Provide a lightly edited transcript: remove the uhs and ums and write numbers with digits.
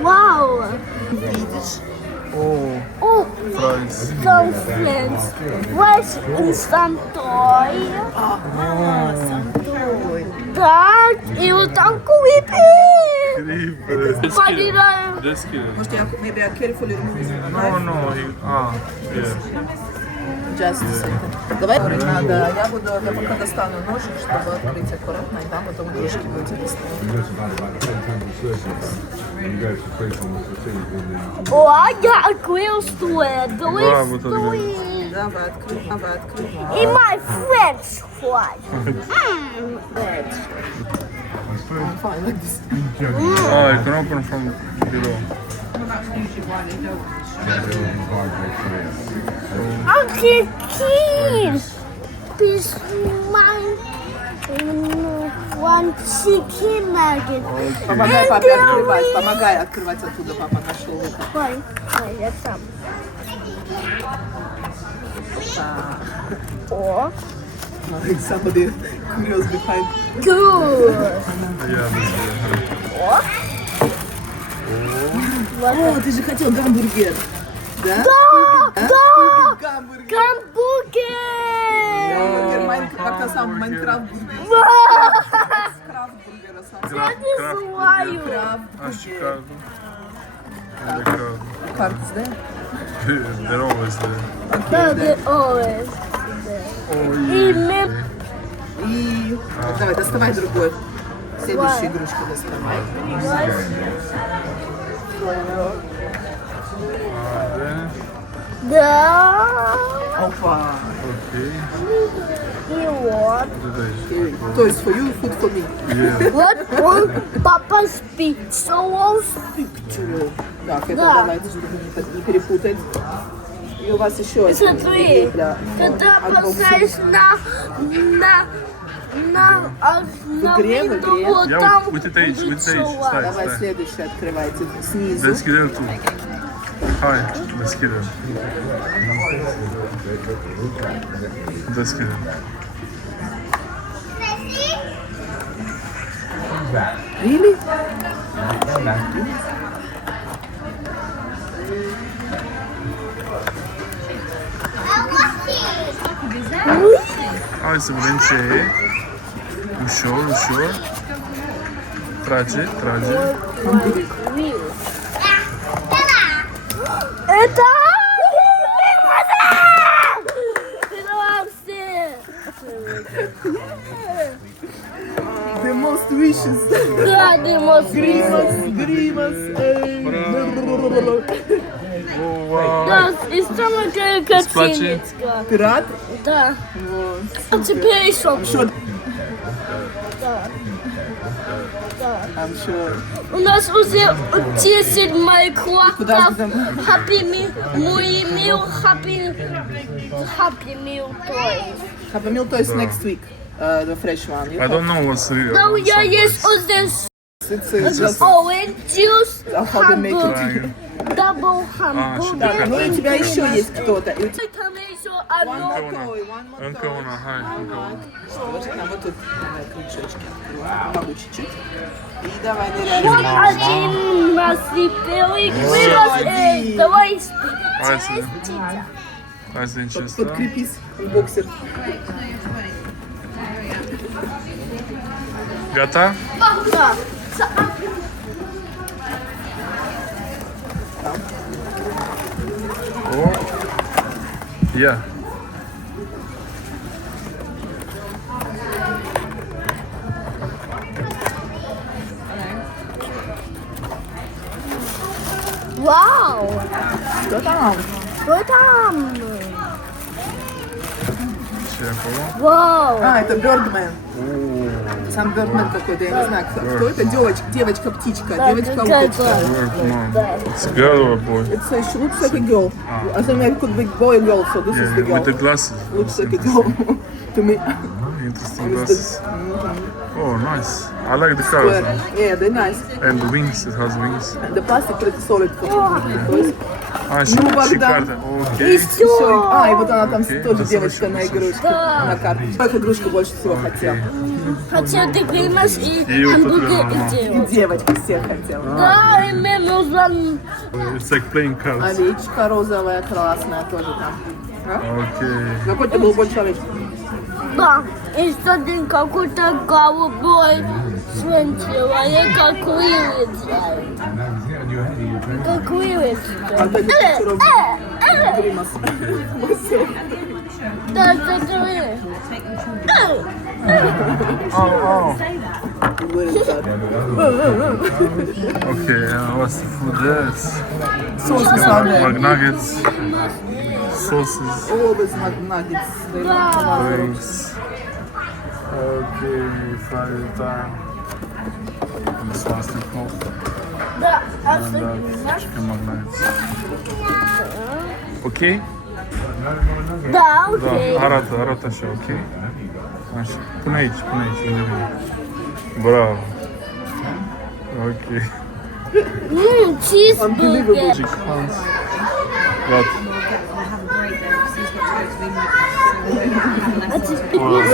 Вау! О, some friends. Where's some toy? Так, и вот там крипи. Может, я maybe I carefully remove it? Just a second. Давай, надо, я пока достану ножик, чтобы открыть аккуратно, и там потом крышки будете доставать. О, я открыл следующий. Давай, открой. И my friends fly. Fine, like this. Oh, you can open from below. Okay, kids. Please, my one chicken nugget. Помогай папе открывать, помогай открывать оттуда, папа нашел это. Ой, я сам. О. Somebody curious behind. Good. О. О, ты же хотел гамбургер, да? Да! Гамбургер. Гамбургер! Пока сам Майнкрафт бургер. Крафт бургера сам. Я не знаю. Cards there? They're always there. They're always there. И... Давай, доставай другой. Следующую игрушку доставай. Да. Опа. И вот. Toys for you, food for me. Вот он, папа's picture. Так, это давайте, чтобы не перепутать. И у вас еще один. Смотри, когда поставишь на виду, вот там Давай следующий открывайте снизу. Let's get into. Hi, let's get in. Let's get in. Really? Hai să vedem ce e. Ușor. Trage. Это The most wishes. Да, the most Grimace Egg. Да, и самая картиночка. Пират? Да. А теперь еще. I'm sure. У нас уже 10 Minecraft. Happy Meal toys. Happy Meal toys next week. The fresh one. I don't know what's real. No, я есть уже It's just orange juice, how they make it. double hamburger. Ну и у тебя еще есть кто-то. И у тебя Там еще one одно. more toy. Încă una, hai. Что, вот тут давай крючочки. Могу чуть-чуть. И давай Вот ныряй. один насыпали. Grimace Egg. Давай Hai să vedem ce asta. Подкрепись, боксер. Gata? Да. Oh. Yeah. Вау! Что там? Что там? Ce e acolo? Вау! А, это Birdman. Сам Birdman какой-то, я не знаю, кто это. Девочка-птичка, девочка-уточка. It's a girl or a boy? It looks like a girl. I think it could be boy or girl, so this is the girl. With the glasses. Looks like a girl to me. Interesting glasses. Oh, nice. I like the colors. Yeah, they're nice. And the wings, it has wings. The plastic pretty solid. Шикарно. Окей. Всё. И вот она там Окей, тоже да, девочка на совершенно. игрушке, на карте. Какую игрушку больше всего хотела? Хотел ты Grimace и И вот тут, Hamburglar ага. сделал. Девочка всех хотела. Да, и мне нужен... It's like playing cards. Овечка розовая, красная тоже там. Окей. Но хоть ты был больше овечка. Да, и один какой-то голубой свинчивая, как вылезает. Как вылезает. А то не вчера Гримас. Да, как вылезает. Oh. Okay, what's the food there? Соус салат. McNuggets, sauces, О, без наггетс. drinks. Okay, Friday time. This one's the coke. Да, а And chicken McNuggets. Okay? да, Да, окей. arată așa, ok? Așa. Pune aici, unde vine. Bravo. Ok. Cheeseburger. Chick Hans. Gata. А теперь